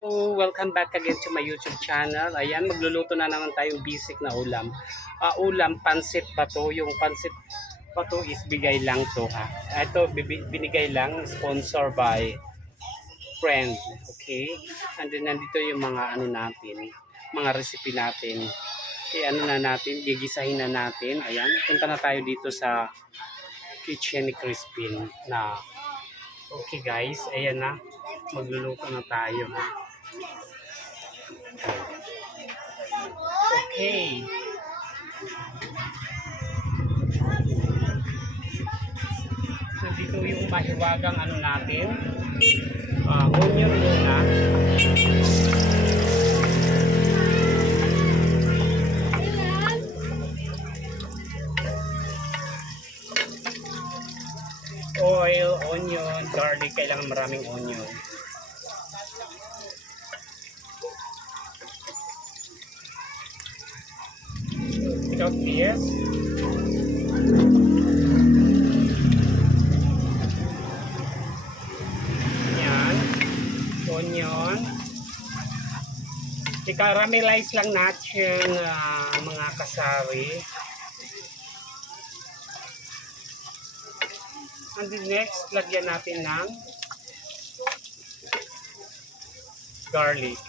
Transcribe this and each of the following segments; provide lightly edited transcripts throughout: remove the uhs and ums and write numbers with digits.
So, welcome back again to my YouTube channel. Ayan, magluluto na naman tayong basic na ulam. Ulam, pansit pa to. Yung pansit pa to is bigay lang to ha. Ito, binigay lang, sponsor by friend. Okay? And then, nandito yung mga ano natin, mga recipe natin. Ano na natin, gigisahin na natin. Ayan, punta na tayo dito sa kitchen ni Crispin na okay guys, ayan na. Magluluto na tayo ha. Okay. So dito yung mahiwagang ano natin. Onion muna. Oil, onion, garlic. Kailangan maraming onion. Without this, yan, onion. I-caramelize lang natin mga kasari. And the next, lagyan natin ng garlic.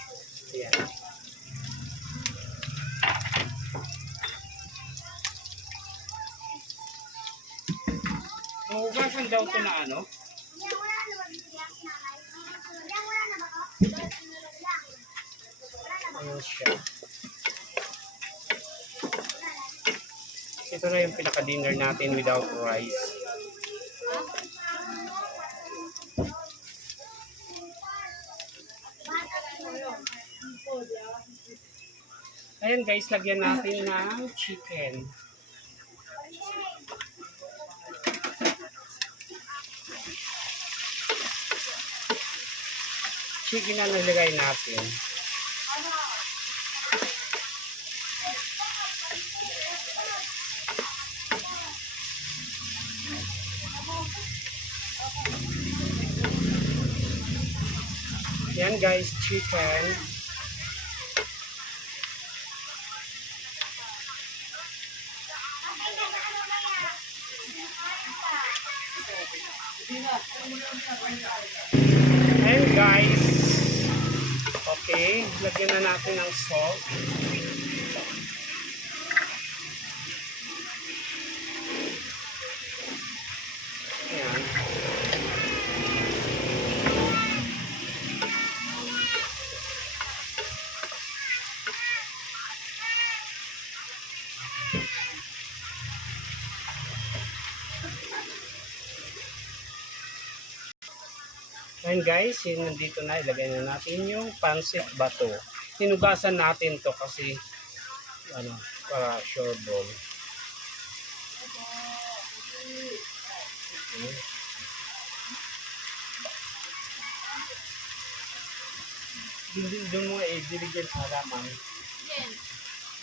Ayan. Hugasan daw ito na ano? Ayan siya. Ito na yung pinaka-dinner natin without rice. Ayan guys, lagyan natin ng chicken. Chicken na nilagay natin. Yan guys, chicken. And guys, okay, lagyan na natin ng salt. Ayan. And guys, yun nandito na, ilagay na natin yung pansit bato. Hinugasan natin to kasi ano, para sure ball. Okay. Doon mo i-diligent sa halaman.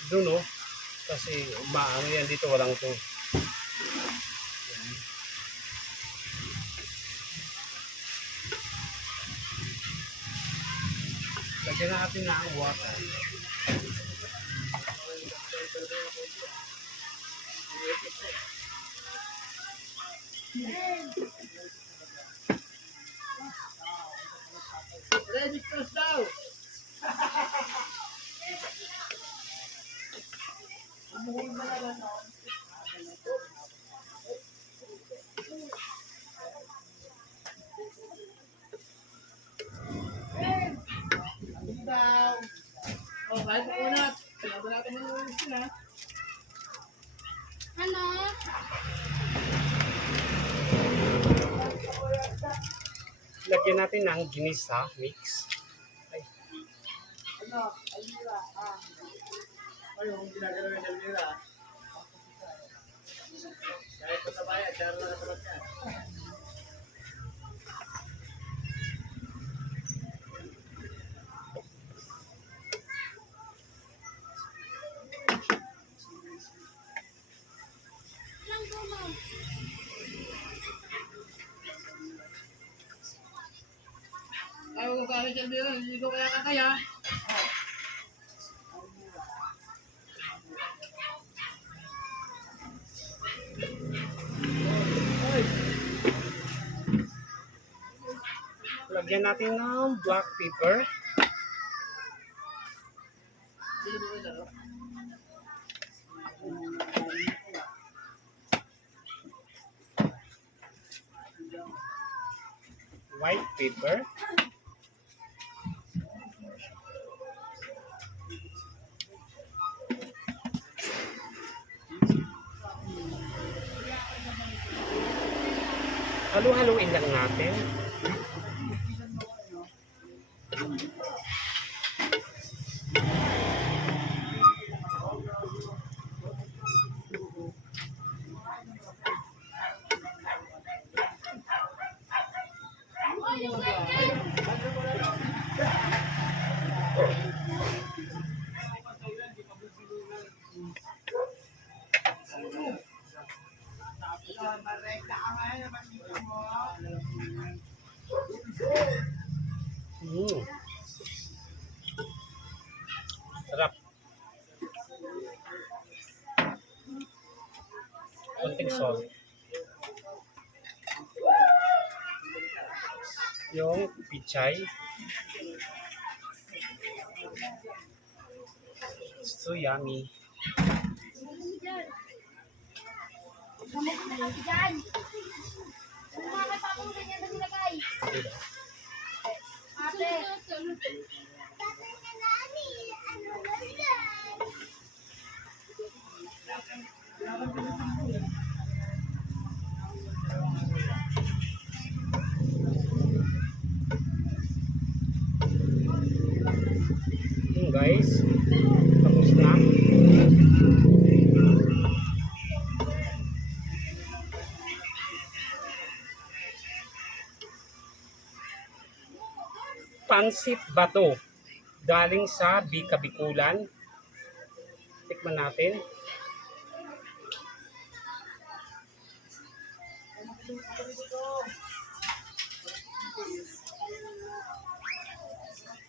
Doon kasi maano yan dito, walang to. Lagyan natin na ang water. Ready to daw. Oh, kahit mo una. Kailangan natin manulis na. Ano? Lagyan natin ng ginisa mix. Ay. Ano? Alira. Ay, yung ginagalaw ng alira. Kahit pa sa bayan, daro na napalag yan. Ay, kung saan Lagyan natin ng black pepper. White pepper. Halu-haluin lang natin. Sarap. Konting salt. Yung pichay. So yummy. Guys, tapos na. Pansit bato galing sa Bicabikulan. Tikman natin.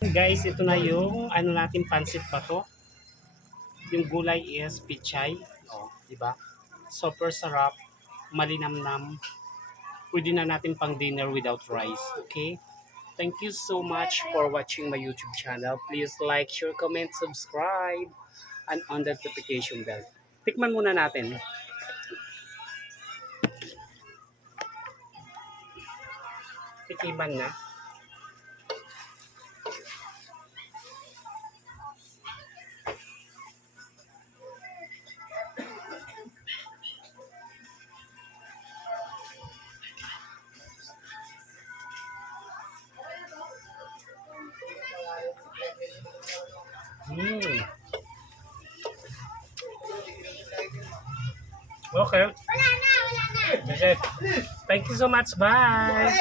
Guys, ito na yung ano natin, pansit bato. Yung gulay is pichay, oh, di ba? Super sarap, malinamnam. Pwede na natin pang dinner without rice, okay? Thank you so much for watching my YouTube channel. Please like, share, comment, subscribe, and on the notification bell. Tikman muna natin. Tikiman na. Okay. That's it. Thank you so much. Bye.